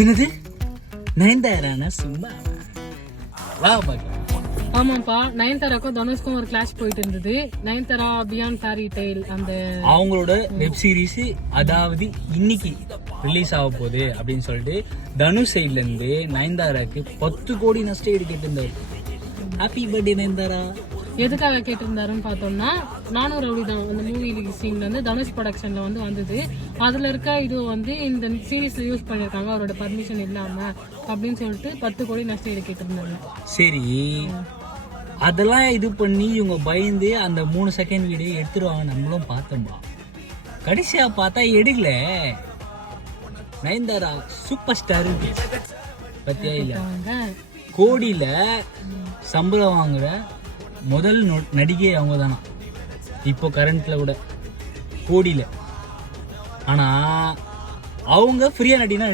என்னது நயன்தாரானா சும்மா வா பாக்கலாம். ஆமாப்பா, நயன்தாராக்கும் தனுஷ்க்கும் ஒரு கிளாஷ் போயிட்டு இருந்தது. நயன்தாரா பியாண்ட் ஃபேரி டெய்ல் அந்த அவங்களோட வெப் சீரிஸ் அதாவது இன்னைக்கு ரிலீஸ் ஆக போகுது அப்படின்னு சொல்லிட்டு தனுஷ் சைட்ல இருந்து நயன்தாராக்கு 10 கோடி நஷ்டம் ஈடு கேட்டிருந்தாரு. Happy birthday Nayanthara. எதுக்காக கேட்டிருந்தாருன்னு பார்த்தோம்னா, நானும் ரவுடிதான் அந்த மூவி சீன்ல வந்து தனுஷ் ப்ரொடக்ஷன்ல வந்து வந்தது. அதுல இருக்க இது வந்து இந்த சீரீஸ்ல யூஸ் பண்ணிருக்காங்க அவரோட பர்மிஷன் இல்லாம அப்படின்னு சொல்லிட்டு 10 கோடி நஷ்டம் ஈடு கேட்டிருந்தாங்க. சரி, அதெல்லாம் இது பண்ணி இவங்க பயந்து அந்த 3 செகண்ட் வீடியோ எடுத்துருவாங்க. நம்மளும் பார்த்தோம்பா. கடைசியா பார்த்தா எடுக்கல. நயன்தாரா சூப்பர் ஸ்டார் பத்தியா இல்ல, கோடியில சம்பளம் வாங்குற முதல் நடிகை அவங்க தானா இப்போ கரண்ட்ல கூட கோடியில. ஆனா அவங்க ஃப்ரீயா நடினா